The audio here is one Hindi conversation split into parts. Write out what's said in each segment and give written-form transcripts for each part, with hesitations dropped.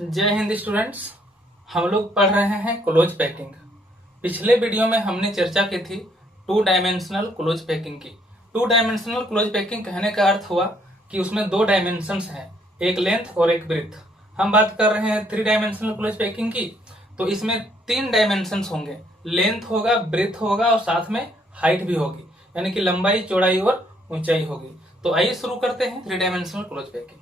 जय हिंद स्टूडेंट्स। हम लोग पढ़ रहे हैं क्लोज पैकिंग। पिछले वीडियो में हमने चर्चा की थी टू डायमेंशनल क्लोज पैकिंग की। टू डायमेंशनल क्लोज पैकिंग कहने का अर्थ हुआ कि उसमें दो डायमेंशंस हैं, एक लेंथ और एक ब्रेथ। हम बात कर रहे हैं थ्री डायमेंशनल क्लोज पैकिंग की, तो इसमें तीन डायमेंशंस होंगे, लेंथ होगा, ब्रेथ होगा और साथ में हाइट भी होगी, यानी कि लंबाई, चौड़ाई और ऊंचाई होगी। तो आइए शुरू करते हैं three dimensional close packing.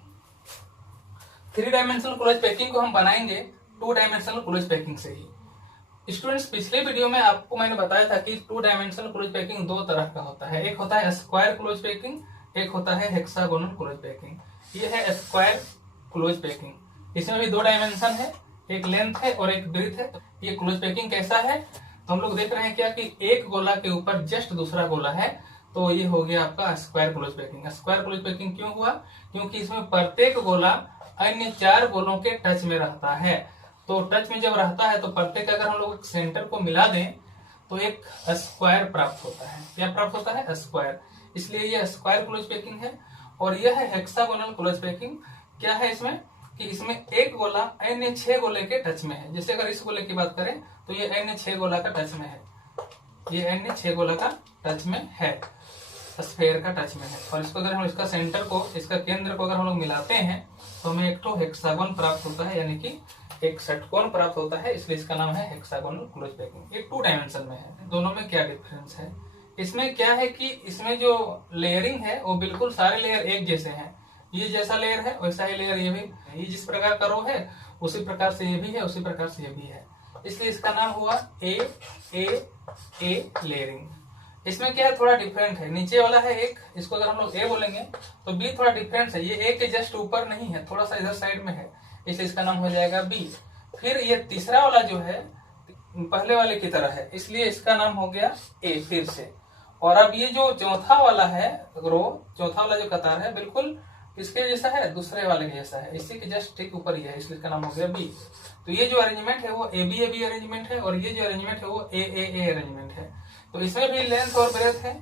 Three dimensional close packing को हम बनाएंगे टू डायमेंशनल क्लोज पैकिंग से ही। स्टूडेंट्स, पिछले वीडियो में आपको मैंने बताया था कि टू डायमेंशनल क्लोज पैकिंग दो तरह का होता है, एक होता है स्क्वायर क्लोज पैकिंग, एक होता है हेक्सागोनल क्लोज पैकिंग। ये है स्क्वायर क्लोज पैकिंग। इसमें भी दो डायमेंशन है, एक लेंथ है और एक ब्रेथ है। ये क्लोज पैकिंग कैसा है, तो हम लोग देख रहे हैं क्या कि एक गोला के ऊपर जस्ट दूसरा गोला है, तो ये हो गया आपका square close packing. Square close packing क्यों हुआ, क्योंकि इसमें प्रत्येक गोला अन्य चार गोलों के टच में रहता है। तो टच में जब रहता है तो प्रत्येक अगर हम लोग सेंटर को मिला दें तो एक स्क्वायर प्राप्त होता है। क्या प्राप्त होता है? स्क्वायर। इसलिए यह स्क्वायर क्लोज पैकिंग है। और यह है हेक्सागोनल क्लोज पैकिंग। क्या है इसमें कि इसमें एक गोला अन्य छह गोले के टच में है। जैसे अगर इस गोले की बात करें तो ये अन्य छह गोला का टच में है, ये अन्य छह गोला का टच में है, स्फेयर का टच में है। और इसको अगर हम इसका सेंटर को, इसका केंद्र को अगर हम लोग मिलाते हैं तो हमें एक तो हेक्सागोन प्राप्त होता है, यानी कि एक षटकोण प्राप्त होता है। इसलिए इसका नाम है हेक्सागोनल क्लोज पैकिंग। ये टू डायमेंशन में है। दोनों में क्या डिफरेंस है? इसमें क्या है कि इसमें जो लेयरिंग है वो बिल्कुल सारे लेयर एक जैसे हैं। ये जैसा लेयर है वैसा ही लेयर ये भी, ये जिस प्रकार का रो है उसी प्रकार से ये भी है, उसी प्रकार से ये भी है। इसलिए इसका नाम हुआ ए लेयरिंग। इसमें क्या है, थोड़ा डिफरेंट है। नीचे वाला है एक, इसको अगर हम लोग ए बोलेंगे तो बी थोड़ा डिफरेंट है। ये ए के जस्ट ऊपर नहीं है, थोड़ा सा इधर साइड में है, इसलिए इसका नाम हो जाएगा बी। फिर ये तीसरा वाला जो है पहले वाले की तरह है, इसलिए इसका नाम हो गया ए फिर से। और अब ये जो चौथा वाला है रो, चौथा वाला जो कतार है बिल्कुल इसके जैसा है, दूसरे वाले के जैसा है, इसी के जस्ट ठीक ऊपर ही है, इसलिए इसका नाम हो गया बी। तो ये जो अरेंजमेंट है वो ए बी अरेंजमेंट है, और ये जो अरेंजमेंट है वो ए अरेंजमेंट है। तो इसमें भी लेंथ और ब्रेथ है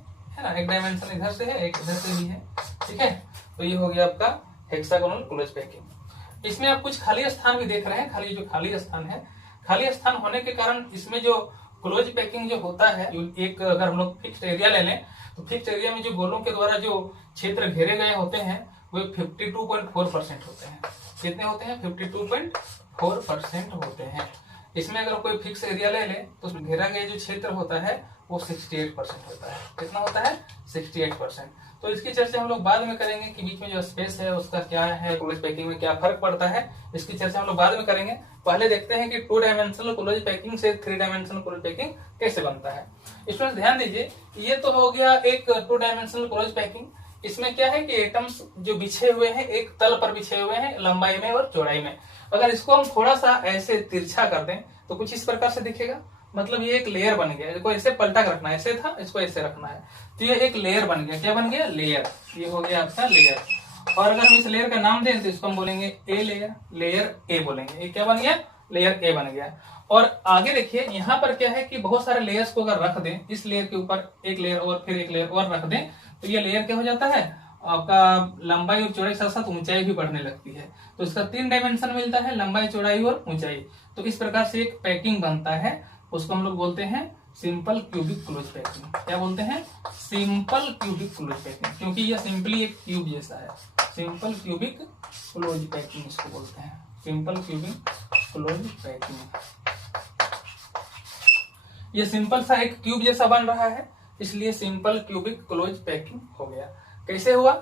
ना, एक डायमेंशन इधर से है, एक इधर से भी है, ठीक है। तो ये हो गया आपका हेक्सागोनल क्लोज पैकिंग। इसमें आप कुछ खाली स्थान भी देख रहे हैं। खाली जो खाली स्थान है, खाली स्थान होने के कारण इसमें जो क्लोज पैकिंग जो होता है, एक अगर हम लोग फिक्स्ड एरिया ले लें तो फिक्स्ड एरिया में जो गोलों के द्वारा जो क्षेत्र घेरे गए होते हैं वो 52.4% होते हैं। कितने होते हैं? 52.4% होते हैं। इसमें अगर कोई फिक्स एरिया ले ले तो उसमें घेरा गया जो क्षेत्र होता है वो 68% होता है। कितना होता है? 68%। तो इसकी चर्चा हम लोग बाद में करेंगे कि बीच में जो स्पेस है उसका क्या है, क्लोज पैकिंग में क्या फर्क पड़ता है, इसकी चर्चा हम लोग बाद में करेंगे। पहले देखते हैं कि टू डायमेंशनल क्लोज पैकिंग से थ्री डायमेंशनल क्लोज पैकिंग कैसे बनता है। इसमें ध्यान दीजिए, ये तो हो गया एक टू डायमेंशनल क्लोज पैकिंग। इसमें क्या है कि एटम्स जो बिछे हुए हैं एक तल पर बिछे हुए हैं, लंबाई में और चौड़ाई में। अगर इसको हम थोड़ा सा ऐसे तिरछा कर दें तो कुछ इस प्रकार से दिखेगा, मतलब ये एक लेयर बन गया। इसको ऐसे पलटा कर रखना है, ऐसे था, इसको ऐसे रखना है, तो ये एक लेयर बन गया। क्या बन गया? लेयर। ये हो गया आपका लेयर। और अगर हम इस लेयर का नाम दें तो इसको हम बोलेंगे ए लेयर, लेयर ए बोलेंगे। ये क्या बन गया? लेयर ए बन गया। और आगे देखिए यहाँ पर क्या है कि बहुत सारे लेयर्स को अगर रख दें, इस लेयर के ऊपर एक लेयर और फिर एक लेयर और रख दें तो ये लेयर क्या हो जाता है, आपका लंबाई और चौड़ाई के साथ साथ ऊंचाई भी बढ़ने लगती है। तो इसका तीन डायमेंशन मिलता है, लंबाई, चौड़ाई और ऊंचाई। तो इस प्रकार से एक पैकिंग बनता है, उसको हम लोग बोलते हैं सिंपल क्यूबिक क्लोज पैकिंग। क्या बोलते हैं? सिंपल क्यूबिक क्लोज पैकिंग, क्योंकि यह सिंपली एक क्यूब जैसा है। सिंपल क्यूबिक क्लोज पैकिंग इसको बोलते हैं, सिंपल क्यूबिक क्लोज पैकिंग। ये सिंपल सा एक क्यूब जैसा बन रहा है, इसलिए सिंपल क्यूबिक क्लोज पैकिंग हो गया। कैसे हुआ?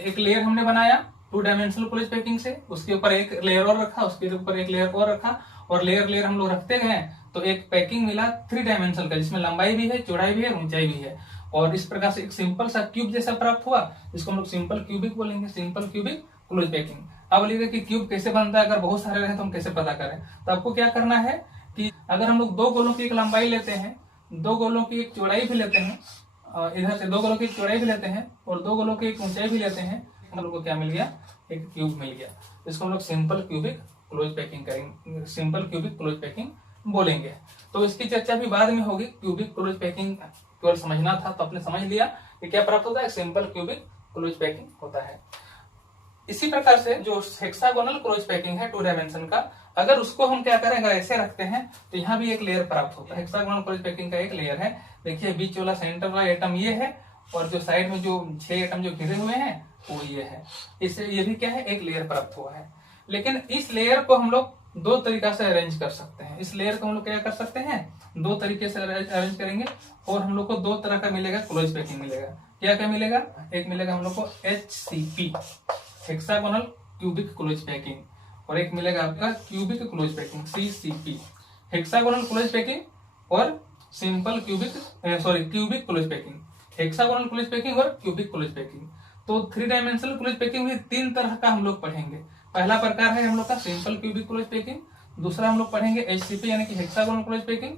एक लेयर हमने बनाया टू डायमेंशनल क्लोज पैकिंग से, उसके ऊपर एक लेयर और रखा, उसके ऊपर एक लेयर और रखा, और लेयर लेयर हम लोग रखते गए तो एक पैकिंग मिला थ्री डायमेंशनल का, जिसमें लंबाई भी है, चौड़ाई भी है, ऊंचाई भी है। और इस प्रकार से एक सिंपल सा क्यूब जैसा प्राप्त हुआ, जिसको हम लोग सिंपल क्यूबिक बोलेंगे, सिंपल क्यूबिक क्लोज पैकिंग। अब बोलिएगा कि क्यूब कैसे बनता है, अगर बहुत सारे रहे तो हम कैसे पता करें? तो आपको क्या करना है कि अगर हम लोग दो गोलों की एक लंबाई लेते हैं, दो गोलों की एक चौड़ाई भी लेते हैं, इधर से दो गोलों की चौड़ाई भी लेते हैं और दो गोलों की एक ऊंचाई भी लेते हैं, हम लोग को क्या मिल गया? एक क्यूब मिल गया। इसको हम लोग सिंपल क्यूबिक क्लोज पैकिंग करेंगे, सिंपल क्यूबिक क्लोज पैकिंग बोलेंगे। तो इसकी चर्चा भी बाद में होगी। क्यूबिक क्लोज पैकिंग केवल समझना था तो आपने समझ लिया कि क्या प्राप्त होता है, सिंपल क्यूबिक क्लोज पैकिंग होता है। इसी प्रकार से जो हेक्सागोनल क्लोज पैकिंग है 2 डायमेंशन का, अगर उसको हम क्या करेंगे ऐसे रखते हैं तो यहाँ भी एक लेयर प्राप्त होता है। हेक्सागोनल क्लोज पैकिंग का एक लेयर है। देखिए बीच वाला सेंटर वाला एटम ये है और जो साइड में जो 6 एटम जो घिरे हुए हैं वो ये है। इससे ये भी क्या है, एक लेयर प्राप्त हुआ है। लेकिन इस लेयर को हम लोग 2 तरीका से अरेंज कर सकते हैं। इस लेयर को हम लोग क्या कर सकते हैं, 2 तरीके से अरेंज करेंगे और हम लोग को 2 तरह का मिलेगा क्लोज पैकिंग मिलेगा। क्या क्या मिलेगा, एक मिलेगा हम लोग को HCP hexagonal cubic close packing, और एक मिलेगा आपका cubic close packing CCP। Hexagonal close packing और simple cubic close packing, hexagonal close packing और क्यूबिक क्लोज पैकिंग। तो 3 डायमेंशनल क्लोज पैकिंग भी 3 तरह का हम लोग पढ़ेंगे। पहला प्रकार है हम लोग का सिंपल क्यूबिक क्लोज पैकिंग, दूसरा हम लोग पढ़ेंगे HCP यानी कि हेक्सागोनल क्लोज पैकिंग,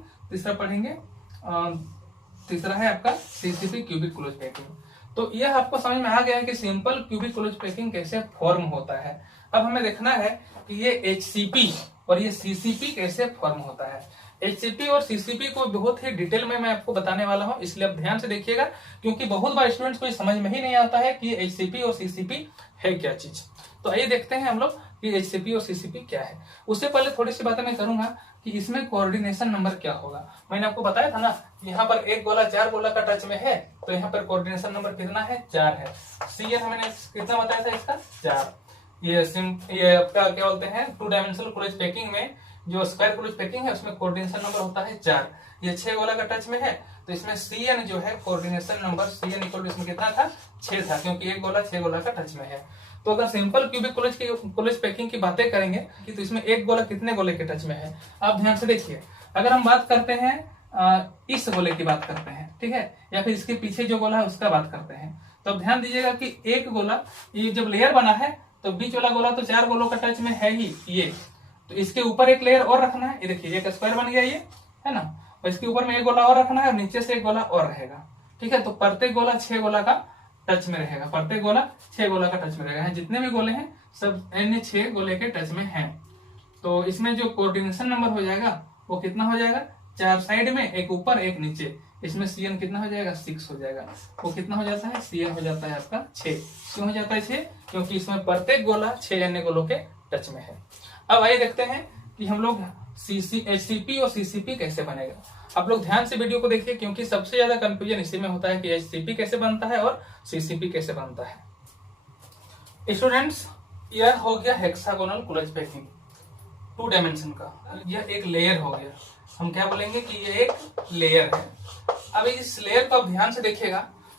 तीसरा है आपका CCP क्यूबिक क्लोज पैकिंग। तो यह आपको समझ में आ गया है कि सिंपल क्यूबिक क्लोज पैकिंग कैसे फॉर्म होता है। अब हमें देखना है कि ये HCP और ये CCP कैसे फॉर्म होता है। HCP और CCP को बहुत ही डिटेल में मैं आपको बताने वाला हूं, इसलिए आप ध्यान से देखिएगा, क्योंकि बहुत बार स्टूडेंट्स को समझ में ही नहीं आता है कि HCP और CCP है क्या चीज। तो आइए देखते हैं हम लोग कि HCP और CCP क्या है। उससे पहले थोड़ी सी बातें मैं करूंगा कि इसमें कोऑर्डिनेशन नंबर क्या होगा। मैंने आपको बताया था ना, यहाँ पर एक गोला 4 गोला का टच में है, तो यहाँ पर कोऑर्डिनेशन नंबर कितना है, 4 है। CN मैंने कितना बताया था इसका, 4। ये आपका क्या बोलते हैं 2 डायमेंशनल क्लोज पैकिंग में जो स्क्वायर क्लोज पैकिंग है उसमें कोऑर्डिनेशन नंबर होता है 4। ये 6 गोला का टच में है, तो इसमें CN जो है कोऑर्डिनेशन नंबर CN इक्वल इसमें कितना था, 6 था, क्योंकि एक गोला 6 गोला का टच में है। तो अगर सिंपल क्यूबिक क्लोज पैकिंग की बातें करेंगे कि तो इसमें एक गोला कितने गोले के टच में है, आप ध्यान से देखिए। अगर हम बात करते हैं इस गोले की बात करते हैं, ठीक है, या फिर इसके पीछे जो गोला है उसका बात करते हैं, तो अब ध्यान दीजिएगा कि एक गोला ये जब लेयर बना है तो बीच वाला गोला तो 4 गोलों का टच में है ही ये, तो इसके ऊपर एक लेयर और रखना है। ये देखिए एक स्क्वायर बन गया ये, है ना, और इसके ऊपर में एक गोला और रखना है और नीचे से एक गोला और रहेगा, ठीक है। तो प्रत्येक गोला 6 गोला का टच में रहेगा, प्रत्येक गोला 6 गोला का टच में रहेगा। जितने भी गोले हैं सब अन्य 6 गोले के टच में हैं। तो इसमें जो कोऑर्डिनेशन नंबर हो जाएगा वो कितना हो जाएगा, 4 साइड में, एक ऊपर एक नीचे। इसमें CN कितना हो जाएगा, 6 हो जाएगा। वो कितना हो जाता है, CN हो जाता है आपका 6। क्यों हो जाता है 6, क्योंकि इसमें प्रत्येक गोला 6 अन्य गोलों के टच में है। अब आइए देखते हैं कि हम लोग HCP और CCP कैसे बनेगा। आप लोग ध्यान से वीडियो को देखिए, क्योंकि सबसे ज्यादा कंफ्यूजन इसी में होता है कि HCP कैसे बनता है और CCP कैसे बनता है। स्टूडेंट्स, यह हो गया हेक्सागोनल क्लोज पैकिंग 2 डायमेंशन का, यह एक लेयर हो गया। हम क्या बोलेंगे कि ये एक लेयर है। अब इस लेयर को आप ध्यान से देखिएगा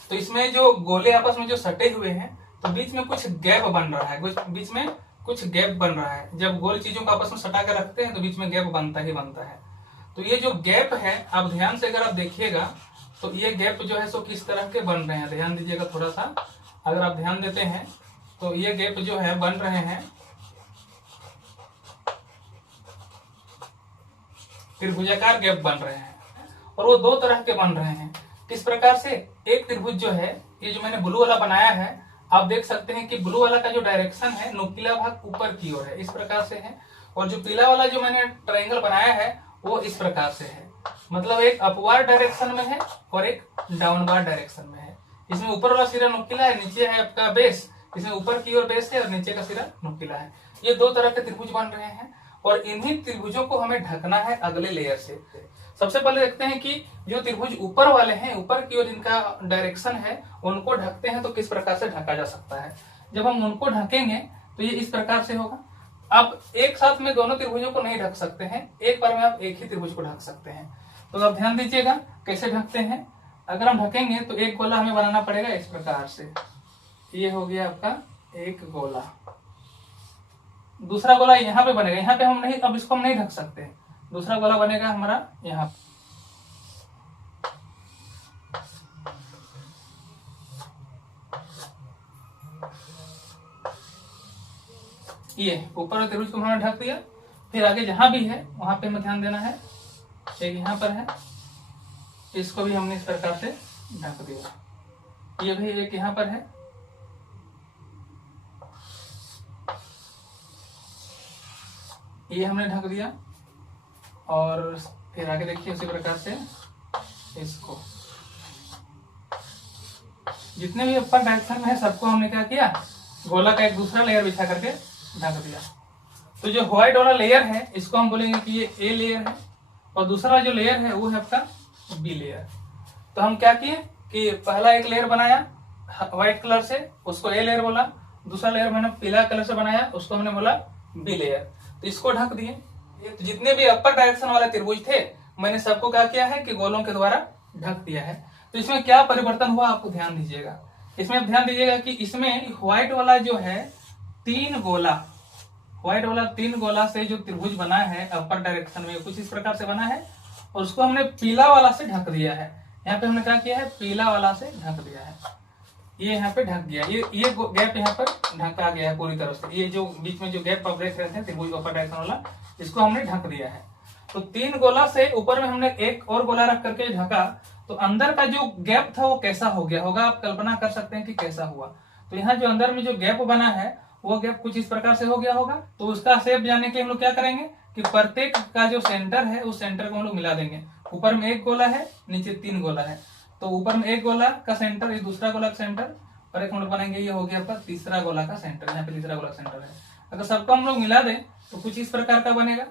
तो इसमें जो गोले आपस में जो सटे हुए हैं तो बीच में कुछ गैप बन रहा है, बीच में कुछ गैप बन रहा है। जब गोल चीजों को आपस में सटा कर रखते हैं तो बीच में गैप बनता ही बनता है। तो ये जो गैप है, आप ध्यान से अगर आप देखिएगा तो ये गैप जो है सो किस तरह के बन रहे हैं, ध्यान दीजिएगा थोड़ा सा। अगर आप ध्यान देते हैं तो ये गैप जो है बन रहे हैं त्रिभुजाकार गैप बन रहे हैं, और वो 2 तरह के बन रहे हैं। किस प्रकार से, एक त्रिभुज जो है ये जो मैंने ब्लू वाला बनाया है, आप देख सकते हैं कि ब्लू वाला का जो डायरेक्शन है नुकीला भाग ऊपर की ओर है, इस प्रकार से है। और जो पीला वाला जो मैंने ट्रायंगल बनाया है वो इस प्रकार से है, मतलब एक अपवार्ड डायरेक्शन में है और एक डाउनवार्ड डायरेक्शन में है। इसमें ऊपर वाला सिरा नुकीला है, नीचे है आपका बेस, इसमें ऊपर की ओर बेस है और नीचे का सिरा नुकीला है। ये 2 तरह के त्रिभुज बन रहे हैं और इन्हीं त्रिभुजों को हमें ढकना है अगले लेयर से। सबसे पहले देखते हैं कि जो त्रिभुज ऊपर वाले हैं, ऊपर की ओर जिनका डायरेक्शन है, उनको ढकते हैं तो किस प्रकार से ढका जा सकता है। जब हम उनको ढकेंगे तो ये इस प्रकार से होगा। आप एक साथ में दोनों त्रिभुजों को नहीं ढक सकते हैं, एक बार में आप एक ही त्रिभुज को ढक सकते हैं। तो आप ध्यान दीजिएगा कैसे ढकते हैं। अगर हम ढकेंगे तो एक गोला हमें बनाना पड़ेगा इस प्रकार से। ये हो गया आपका एक गोला, दूसरा गोला यहाँ पे बनेगा, यहाँ पे हम नहीं, अब इसको हम नहीं ढक सकते। दूसरा गोला बनेगा हमारा यहाँ, ये ऊपर वाले त्रिभुज को हमने ढक दिया। फिर आगे जहां भी है वहां पे हमें ध्यान देना है। एक यहाँ पर है, इसको भी हमने इस प्रकार से ढक दिया। ये भी एक यहाँ पर है, ये हमने ढक दिया। और फिर आगे देखिए उसी प्रकार से इसको, जितने भी ऊपर डायरेक्शन में है सबको हमने क्या किया, गोला का एक दूसरा लेयर बिछा करके ढक दिया। तो जो व्हाइट वाला लेयर है इसको हम बोलेंगे कि ये ए लेयर है, और दूसरा जो लेयर है वो है आपका बी लेयर। तो हम क्या किए कि पहला एक लेयर बनाया व्हाइट कलर से, उसको ए लेयर बोला। दूसरा लेयर मैंने पीला कलर से बनाया, उसको हमने बोला बी लेयर। तो इसको ढक दिए। तो जितने भी अपर डायरेक्शन वाले त्रिभुज थे मैंने सबको क्या किया है कि गोलों के द्वारा ढक दिया है। तो इसमें क्या परिवर्तन हुआ आपको ध्यान दीजिएगा। इसमें आप ध्यान दीजिएगा कि इसमें व्हाइट वाला जो है तीन गोला से जो त्रिभुज बना है अपर डायरेक्शन में कुछ इस प्रकार से बना है, और उसको हमने पीला वाला से ढक दिया है। यहाँ पे हमने क्या किया है, पीला वाला से ढक दिया है। ये यहाँ पे ढक गया, ये गैप यहाँ पर ढका गया है पूरी तरह से। ये जो बीच में जो गैप आप देख रहे थे त्रिभुज अपर डायरेक्शन वाला, इसको हमने ढक दिया है। तो तीन गोला से ऊपर में हमने एक और गोला रख करके ढका, तो अंदर का जो गैप था वो कैसा हो गया होगा, आप कल्पना कर सकते हैं कि कैसा हुआ। तो यहाँ जो अंदर में जो गैप बना है वो गैप कुछ इस प्रकार से हो गया होगा। तो उसका शेप जानने के लिए हम लोग क्या करेंगे कि प्रत्येक का जो सेंटर है उस सेंटर को हम लोग मिला देंगे। ऊपर में एक गोला है, नीचे तीन गोला है, तो ऊपर में एक गोला का सेंटर, ये दूसरा गोला का सेंटर, और एक हम लोग बनाएंगे ये हो गया आपका तीसरा गोला का सेंटर। यहाँ पे तीसरा गोला का सेंटर है। अगर सबको हम लोग मिला दें तो कुछ इस प्रकार का बनेगा,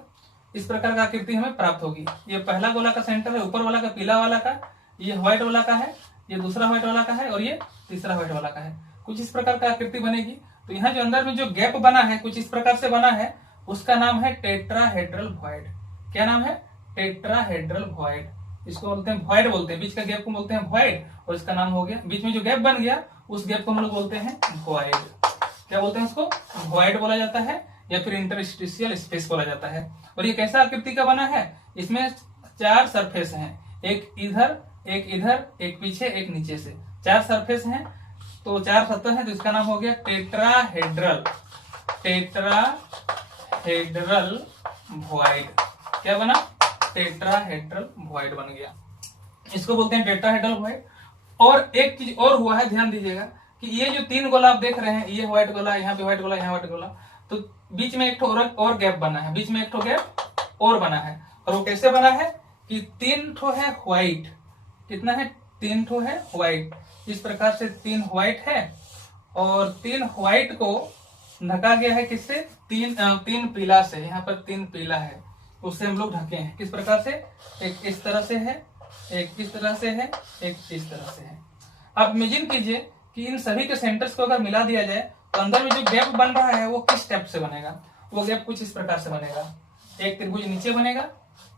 इस प्रकार का आकृति हमें प्राप्त होगी। ये पहला गोला का सेंटर है, ऊपर वाला का पीला वाला का, ये व्हाइट वाला का है, ये दूसरा व्हाइट वाला का है, और ये तीसरा व्हाइट वाला का है। कुछ इस प्रकार का आकृति बनेगी। तो यहाँ जो अंदर में जो गैप बना है कुछ इस प्रकार से बना है, उसका नाम है टेट्राहेड्रल वॉइड। क्या नाम है, टेट्राहेड्रल वॉइड। इसको बोलते हैं वॉइड बोलते हैं, बीच का गैप को बोलते हैं वॉइड, और इसका नाम हो गया, बीच में जो गैप बन गया उस गैप को हम लोग बोलते हैं वॉइड। क्या बोलते हैं उसको, वॉइड बोला जाता है, या फिर इंटरस्टिशियल स्पेस बोला जाता है। और ये कैसा आकृति का बना है, इसमें चार सरफेस हैं, एक इधर, एक इधर, एक पीछे, एक नीचे से, चार सरफेस हैं। तो चार सतह है, तो इसका नाम हो गया टेट्राहेड्रल वॉइड। क्या बना, टेट्राहेड्रल वॉइड बन गया। इसको बोलते हैं टेट्राहेड्रल वॉइड। और एक चीज और हुआ है, ध्यान दीजिएगा कि ये जो तीन गोला आप देख रहे हैं, ये व्हाइट गोला, यहाँ पे व्हाइट गोला, यहाँ व्हाइट गोला, तो बीच में एक और गैप बना है, बीच में एक गैप और बना है। और वो कैसे बना है कि तीन ठो है व्हाइट, कितना है, तीन ठो है व्हाइट। इस प्रकार से तीन व्हाइट है, और तीन व्हाइट को ढका गया है किससे, तीन पीला से। यहाँ पर तीन पीला है, उससे हम लोग ढके हैं। किस प्रकार से, एक इस तरह से है, एक इस तरह से है, एक इस तरह से है। अब इमेजिन कीजिए कि इन सभी के सेंटर्स को अगर मिला दिया जाए तो अंदर में जो गैप बन रहा है वो किस टाइप से बनेगा। वो गैप कुछ इस प्रकार से बनेगा, एक त्रिभुज नीचे बनेगा,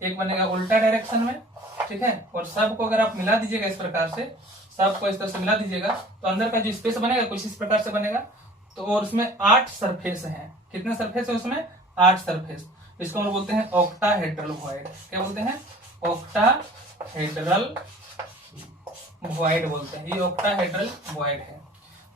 एक बनेगा उल्टा डायरेक्शन में, ठीक है। और सबको अगर आप मिला दीजिएगा इस प्रकार से, सबको इस तरह से मिला दीजिएगा तो अंदर का जो स्पेस बनेगा कुछ इस प्रकार से बनेगा। तो और उसमें 8 सरफेस हैं। कितने सरफेस है उसमें, 8 सरफेस। इसको हम बोलते हैं ऑक्टाहेड्रल वॉइड। क्या बोलते हैं, ऑक्टाहेड्रल वॉइड बोलते हैं। ये ऑक्टाहेड्रल वॉइड है।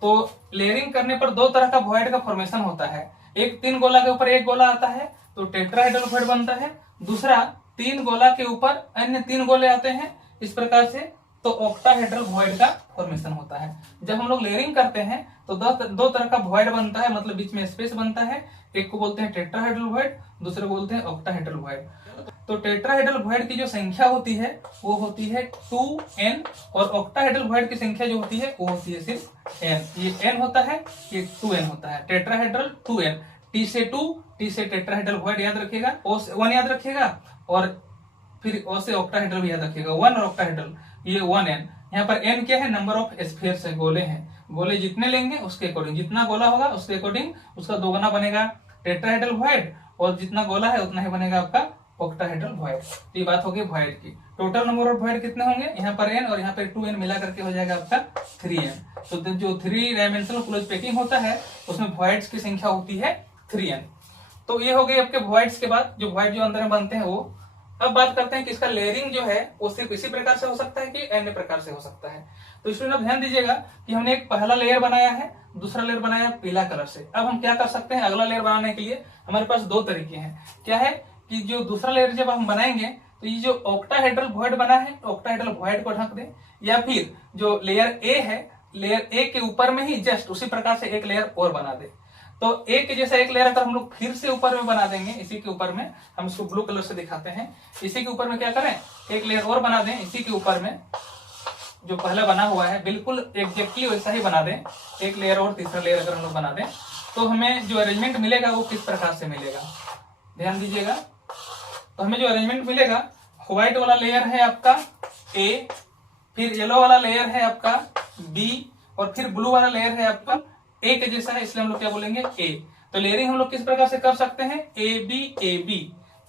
तो लेयरिंग करने पर दो तरह का वॉइड का फॉर्मेशन होता है। एक तीन गोला के ऊपर एक गोला आता है तो टेट्राहेड्रल वॉइड बनता है। दूसरा तीन गोला के ऊपर अन्य तीन गोले आते हैं, इस प्रकार से तो ऑक्टाहेड्रल वॉइड का फॉर्मेशन होता है। जब हम लोग लेयरिंग करते हैं तो दो तरह का वॉइड बनता है, मतलब बीच में स्पेस बनता है। एक को बोलते हैं टेट्राहेड्रल वॉइड, दूसरे को बोलते हैं ऑक्टाहेड्रल वॉइड। तो टेट्राहेड्रल वॉइड की जो संख्या होती है वो होती है 2n, और ऑक्टाहेड्रल वॉइड की संख्या जो होती है वो होती है सिर्फ n। ये n होता है, ये 2n होता है। टेट्राहेड्रल 2n, T से 2, T से टेट्राहेड्रल वॉइड याद रखिएगा, O से 1 याद रखिएगा, और फिर O से ऑक्टाहेड्रल भी याद रखिएगा, 1 और ऑक्टाहेड्रल, ये 1n। यहाँ पर n क्या है, नंबर ऑफ स्फीयर्स है, गोले हैं। गोले जितने लेंगे उसके अकॉर्डिंग, जितना गोला होगा उसके अकॉर्डिंग उसका दोगुना बनेगा टेट्राहेड्रल वॉइड, और जितना गोला है उतना ही बनेगा आपका ऑक्टाहेड्रल वॉइड। तो ये बात होगी वॉइड की। टोटल नंबर ऑफ वॉइड कितने होंगे, यहाँ पर n और यहाँ पर 2n मिला करके हो जाएगा आपका 3n। तो जो 3 डायमेंशनल क्लोज पैकिंग होता है उसमें वॉइड्स की संख्या होती है 3n। तो ये हो गई आपके वॉइड्स के बाद जो वॉइड जो अंदर में बनते हैं वो। अब बात करते हैं कि इसका लेयरिंग जो है वो सिर्फ इसी प्रकार से हो सकता है कि अन्य प्रकार से हो सकता है। तो स्टूडेंट आप ध्यान दीजिएगा कि हमने एक पहला लेयर बनाया है, दूसरा लेयर बनाया पीला कलर से। अब हम क्या कर सकते हैं, अगला लेयर बनाने के लिए हमारे पास दो तरीके हैं। क्या है कि जो दूसरा लेयर जब हम बनाएंगे तो ये जो ऑक्टाहेड्रल वॉइड बना है, ऑक्टाहेड्रल वॉइड को ढक दें, या फिर जो लेयर ए है, लेयर ए के ऊपर में ही जस्ट उसी प्रकार से एक लेयर और बना दे। तो एक के जैसा एक लेयर अगर हम लोग फिर से ऊपर में बना देंगे, इसी के ऊपर में हम इसको ब्लू कलर से दिखाते हैं, इसी के ऊपर में क्या करें, एक लेयर और बना दें, इसी के ऊपर में जो पहला बना हुआ है बिल्कुल एग्जैक्टली वैसा ही बना दें, एक लेयर और तीसरा लेयर अगर हम लोग बना दें, तो हमें जो अरेंजमेंट मिलेगा वो किस प्रकार से मिलेगा, ध्यान दीजिएगा। तो हमें जो अरेंजमेंट मिलेगा, व्हाइट वाला लेयर है आपका ए, फिर येलो वाला लेयर है आपका बी, और फिर ब्लू वाला लेयर है आपका ए के जैसा है, इसलिए हम लोग क्या बोलेंगे ए। तो लेयरिंग हम लोग किस प्रकार से कर सकते हैं, A B A B,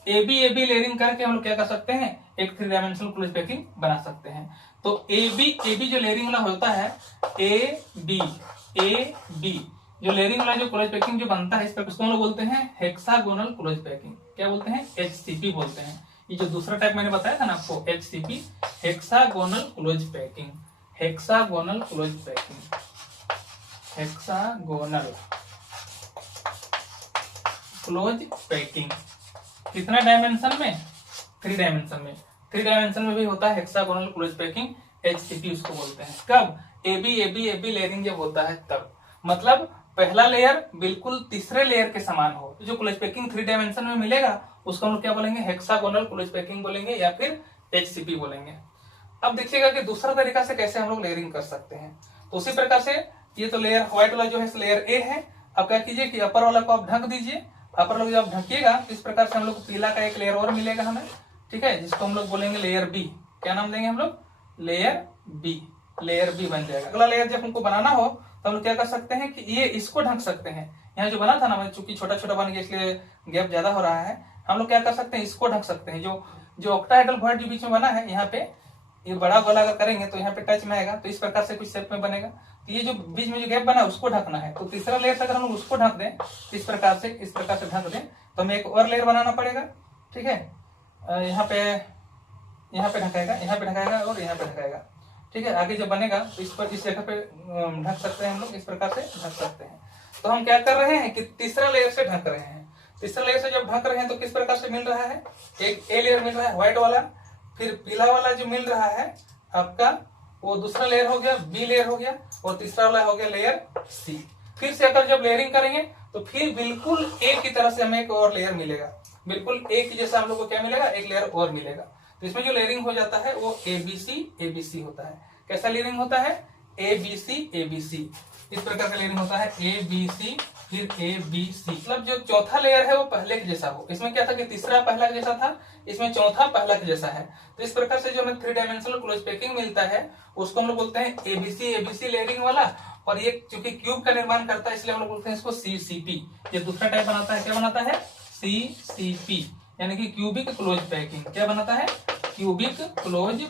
A B A B layering करके हम लोग क्या कर सकते हैं, एक 3 डायमेंशनल क्लोज पैकिंग बना सकते हैं। तो ए बी जो लेयरिंग वाला होता है, ए बी जो लेयरिंग वाला जो क्लोज पैकिंग जो बनता है, इस पर उसको हम लोग बोलते हैं हेक्सागोनल क्लोज पैकिंग। क्या बोलते हैं, HCP बोलते हैं। ये जो दूसरा टाइप मैंने बताया था ना आपको, HCP, hexagonal close packing, hexagonal close packing, hexagonal close packing. कितना डायमेंशन में, 3 डायमेंशन में। 3 डायमेंशन में भी होता है हेक्सागोनल क्लोज पैकिंग, HCP उसको बोलते हैं। कब, AB लेयरिंग जब होता है तब, मतलब पहला लेयर बिल्कुल तीसरे लेयर के समान हो। जो क्लोज पैकिंग 3 डायमेंशन में मिलेगा उसको हम लोग क्या बोलेंगे, हेक्सागोनल क्लोज पैकिंग बोलेंगे या फिर HCP बोलेंगे। अब देखिएगा कि दूसरा तरीका से कैसे हम लोग लेयरिंग कर सकते हैं। तो उसी प्रकार से ये तो लेयर व्हाइट वाला जो है लेयर ए है। अब क्या कीजिए कि अपर वाला को आप ढक दीजिए। अपर वाला जब ढकिएगा इस प्रकार से हम लोग को पीला का एक लेयर और मिलेगा हमें, ठीक है, जिसको हम लोग बोलेंगे लेयर बी। क्या नाम देंगे हम लोग, लेयर बी, लेयर बी बन जाएगा। अगला लेयर जब हमको बनाना हो तो हम लोग क्या कर सकते हैं कि ये इसको ढक सकते हैं। यहाँ जो बना था ना, चूंकि छोटा छोटा बन गया इसलिए गैप ज्यादा हो रहा है, हम लोग क्या कर सकते हैं, इसको ढक सकते हैं। जो ऑक्टाहेड्रल वॉइड जो बीच में बना है, यहाँ पे ये बड़ा गोला अगर करेंगे तो यहाँ पे टच में आएगा, तो इस प्रकार से कुछ शेप में बनेगा। तो ये जो बीच में जो गैप बना है उसको ढकना है। तो तीसरा लेयर से अगर हम लोग उसको ढक दें, इस प्रकार से ढक दें, तो हमें एक और लेयर बनाना पड़ेगा, ठीक है। यहाँ पे ढकाएगा, यहाँ पे ढकाएगा और यहाँ पे ढकाएगा, ठीक है। आगे जब बनेगा तो इस जगह पे ढक सकते हैं हम लोग, इस प्रकार से ढक सकते हैं। तो हम क्या कर रहे हैं कि तीसरा लेयर से ढक रहे हैं। तीसरा लेयर से जब ढक रहे हैं तो किस प्रकार से मिल रहा है, एक ए लेयर मिल रहा है व्हाइट वाला, फिर पीला वाला जो मिल रहा है आपका वो दूसरा लेयर हो गया, बी लेयर हो गया, और तीसरा वाला हो गया लेयर सी। फिर से अगर जब लेयरिंग करेंगे तो फिर बिल्कुल ए की तरह से हमें एक और लेयर मिलेगा, बिल्कुल ए की जैसा हम लोग को क्या मिलेगा, एक लेयर और मिलेगा। तो इसमें जो लेयरिंग हो जाता है वो ABC होता है। कैसा लेयरिंग होता है, ABC। इस प्रकार का लेयरिंग होता है ABC फिर ABC। मतलब जो चौथा लेयर है वो पहले के जैसा हो। इसमें क्या था कि तीसरा पहला के जैसा था, इसमें चौथा पहला के जैसा है। तो इस प्रकार से जो हमें 3 डायमेंशनल क्लोज पैकिंग मिलता है उसको हम लोग बोलते हैं ABC लेयरिंग वाला। और ये चूंकि क्यूब का निर्माण करता है इसलिए हम लोग बोलते हैं इसको CCP। ये दूसरा टाइप बनाता है, क्या बनाता है, CCP, यानी कि क्यूबिक क्लोज पैकिंग। क्या बनाता है, क्यूबिक क्लोज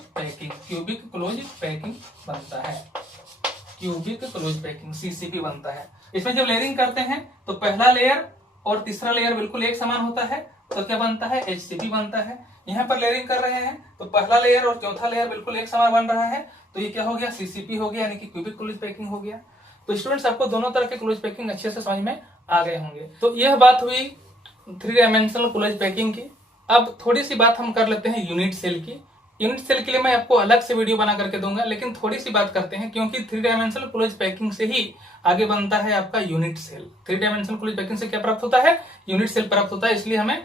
पैकिंग बनता है, क्यूबिक क्लोज पैकिंग CCP बनता है। इसमें जब लेयरिंग करते हैं तो पहला लेयर और तीसरा लेयर बिल्कुल एक समान होता है, तो क्या बनता है, HCP बनता है। यहाँ पर लेयरिंग कर रहे हैं तो पहला लेयर और चौथा लेयर बिल्कुल एक समान बन रहा है, तो ये क्या हो गया, CCP हो गया, यानी कि क्यूबिक क्लोज पैकिंग हो गया। तो स्टूडेंट्स आपको दोनों तरह के क्लोज पैकिंग अच्छे से समझ में आ गए होंगे। तो यह बात हुई 3 डायमेंशनल क्लोज पैकिंग की। अब थोड़ी सी बात हम कर लेते हैं यूनिट सेल की। यूनिट सेल के लिए मैं आपको अलग से वीडियो बना करके दूंगा, लेकिन थोड़ी सी बात करते हैं क्योंकि 3 डायमेंशनल क्लोज पैकिंग से ही आगे बनता है आपका unit cell. 3 dimensional close packing से क्या प्राप्त होता है, यूनिट सेल प्राप्त होता है, इसलिए हमें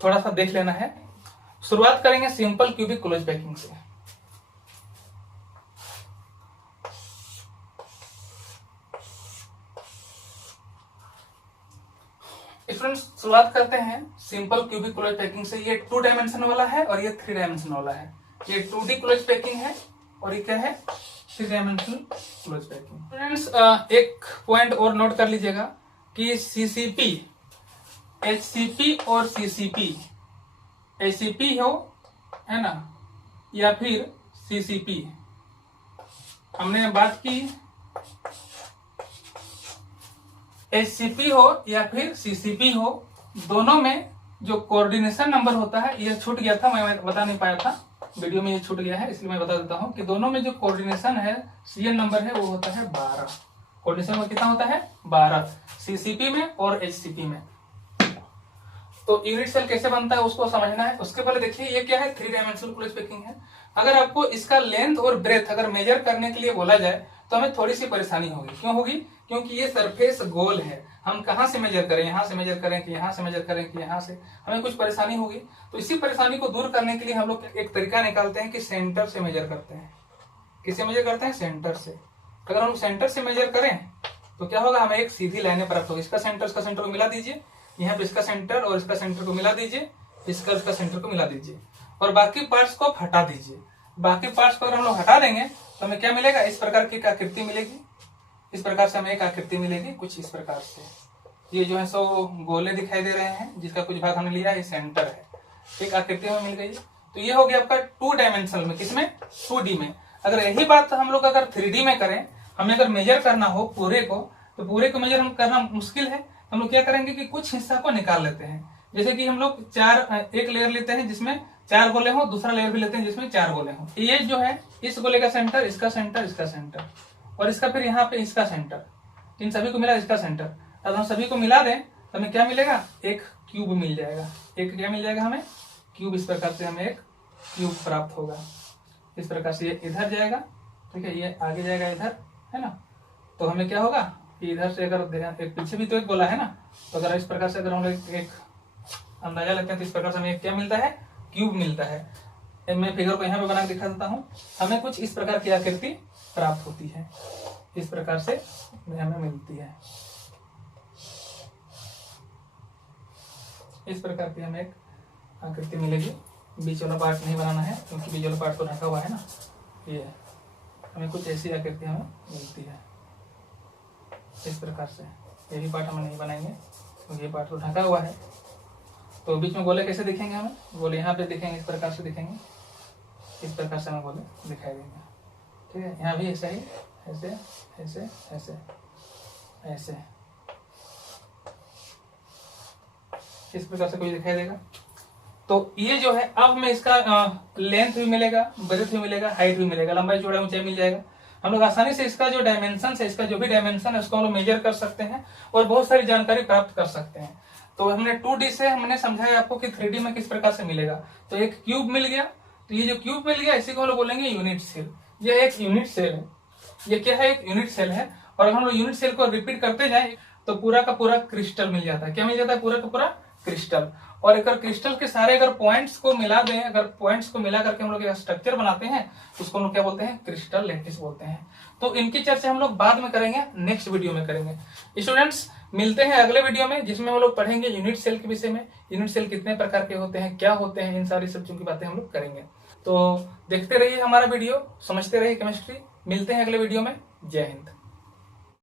थोड़ा सा देख लेना है। शुरुआत करेंगे सिंपल क्यूबिक क्लोज पैकिंग से। स्टूडेंट्स शुरुआत करते हैं सिंपल क्यूबिक क्लोज पैकिंग से। ये 2 डायमेंशन वाला है और ये 3 डायमेंशन वाला है। ये 2D क्लोज पैकिंग है और ये क्या है, 3 डायमेंशनल क्लोज पैकिंग। स्टूडेंट्स एक पॉइंट और नोट कर लीजिएगा कि CCP, HCP और CCP, HCP हो है ना या फिर CCP, हमने बात की HCP हो या फिर CCP हो, दोनों में जो कोऑर्डिनेशन नंबर होता है, ये छूट गया था, मैं बता नहीं पाया था वीडियो में, ये छूट गया है इसलिए मैं बता देता हूं कि दोनों में जो कोऑर्डिनेशन है, CN नंबर है, वो होता है 12। कोऑर्डिनेशन में कितना होता है, 12, CCP में और HCP में। तो यूनिट सेल कैसे बनता है उसको समझना है। उसके पहले देखिए ये क्या है, 3 डायमेंशनल क्लोज पैकिंग है। अगर आपको इसका लेंथ और ब्रेथ अगर मेजर करने के लिए बोला जाए तो हमें थोड़ी सी परेशानी होगी। क्यों होगी, क्योंकि ये सरफेस गोल है। हम कहां से मेजर करें, यहां से मेजर करें कि यहां से मेजर करें कि यहां से, हमें कुछ परेशानी होगी। तो इसी परेशानी को दूर करने के लिए हम लोग एक तरीका निकालते हैं कि सेंटर से मेजर करते हैं। किससे मेजर करते हैं? सेंटर से। अगर हम सेंटर से मेजर करें तो क्या होगा? हमें एक सीधी लाइन प्राप्त होगी। इसका सेंटर को मिला दीजिए, यहाँ पे इसका सेंटर और इसका सेंटर को मिला दीजिए, इसका सेंटर को मिला दीजिए और बाकी पार्ट्स को हटा दीजिए। बाकी पार्ट्स को अगर हम लोग हटा देंगे तो हमें क्या मिलेगा? इस प्रकार की एक आकृति मिलेगी। इस प्रकार से हमें एक आकृति मिलेगी कुछ इस प्रकार से। ये जो है सो गोले दिखाई दे रहे हैं, जिसका कुछ भाग हमने लिया, ये सेंटर है। एक आकृति हमें मिल गई। तो ये हो गया आपका 2 डायमेंशनल में। किसमें? 2D में। अगर यही बात हम लोग अगर 3D में करें, हमें अगर मेजर करना हो पूरे को, तो पूरे को मेजर हम करना मुश्किल है। हम लोग क्या करेंगे कि कुछ हिस्सा को निकाल लेते हैं। जैसे कि हम लोग एक लेयर लेते हैं जिसमें 4 गोले हो, दूसरा लेयर भी लेते हैं जिसमें 4 गोले हो। ये जो है इस गोले का सेंटर, इसका सेंटर, इसका सेंटर और इसका फिर यहाँ पे इसका सेंटर, इन सभी को मिला इसका सेंटर। अगर हम सभी को मिला दें तो हमें क्या मिलेगा? एक क्यूब मिल जाएगा। एक क्या मिल जाएगा हमें? क्यूब। इस प्रकार से हमें एक क्यूब प्राप्त होगा। इस प्रकार से ये इधर जाएगा, ठीक है, ये आगे जाएगा इधर, है ना। तो हमें क्या होगा कि इधर से अगर एक पीछे भी तो एक गोला है ना, तो अगर इस प्रकार से अगर हम एक अंदाजा लेते हैं तो इस प्रकार से हमें क्या मिलता है? क्यूब मिलता है। मैं फिगर को यहाँ पे बना के दिखा देता हूँ। हमें कुछ इस प्रकार की आकृति प्राप्त होती है। इस प्रकार से हमें मिलती है। इस प्रकार की हमें एक आकृति मिलेगी। बीच वाला पार्ट नहीं बनाना है क्योंकि बीच वाला पार्ट तो ढका हुआ है ना। ये हमें कुछ ऐसी आकृति हमें मिलती है इस प्रकार से। यही पार्ट हम नहीं बनाएंगे क्योंकि ये पार्ट तो ढका हुआ है। तो बीच में गोले कैसे दिखेंगे? हमें गोले यहाँ पे दिखेंगे, इस प्रकार से दिखेंगे। इस प्रकार से हमें गोले दिखाई देंगे, ठीक है। यहाँ भी ऐसा ही, ऐसे ऐसे ऐसे ऐसे इस प्रकार से कोई दिखाई देगा। तो ये जो है अब हमें इसका लेंथ भी मिलेगा, ब्रेथ भी मिलेगा, हाइट भी मिलेगा, लंबाई चौड़ाई ऊंचाई मिल जाएगा। हम लोग आसानी से इसका जो डायमेंशन है, इसका जो भी डायमेंशन है उसको हम लोग मेजर कर सकते हैं और बहुत सारी जानकारी प्राप्त कर सकते हैं। तो हमने 2D से हमने समझाया आपको कि 3D में किस प्रकार से मिलेगा। तो एक क्यूब मिल गया। तो ये जो क्यूब मिल गया इसी को हम लोग बोलेंगे यूनिट सेल। ये एक यूनिट सेल है। ये क्या है? एक यूनिट सेल है। और हम लोग यूनिट सेल को रिपीट करते जाए तो पूरा का पूरा क्रिस्टल मिल जाता है। क्या मिल जाता है? पूरा का पूरा क्रिस्टल। और अगर क्रिस्टल के सारे अगर पॉइंट्स को मिला दें, अगर पॉइंट्स को मिला करके हम लोग स्ट्रक्चर बनाते हैं तो उसको हम लोग क्या बोलते हैं? क्रिस्टल लैटिस बोलते हैं। तो इनकी चर्चा हम लोग बाद में करेंगे, नेक्स्ट वीडियो में करेंगे। स्टूडेंट्स मिलते हैं अगले वीडियो में जिसमें हम लोग पढ़ेंगे यूनिट सेल के विषय में। यूनिट सेल कितने प्रकार के होते हैं, क्या होते हैं, इन सारी सब चीजों की बातें हम लोग करेंगे। तो देखते रहिए हमारा वीडियो, समझते रहिए केमिस्ट्री। मिलते हैं अगले वीडियो में। जय हिंद।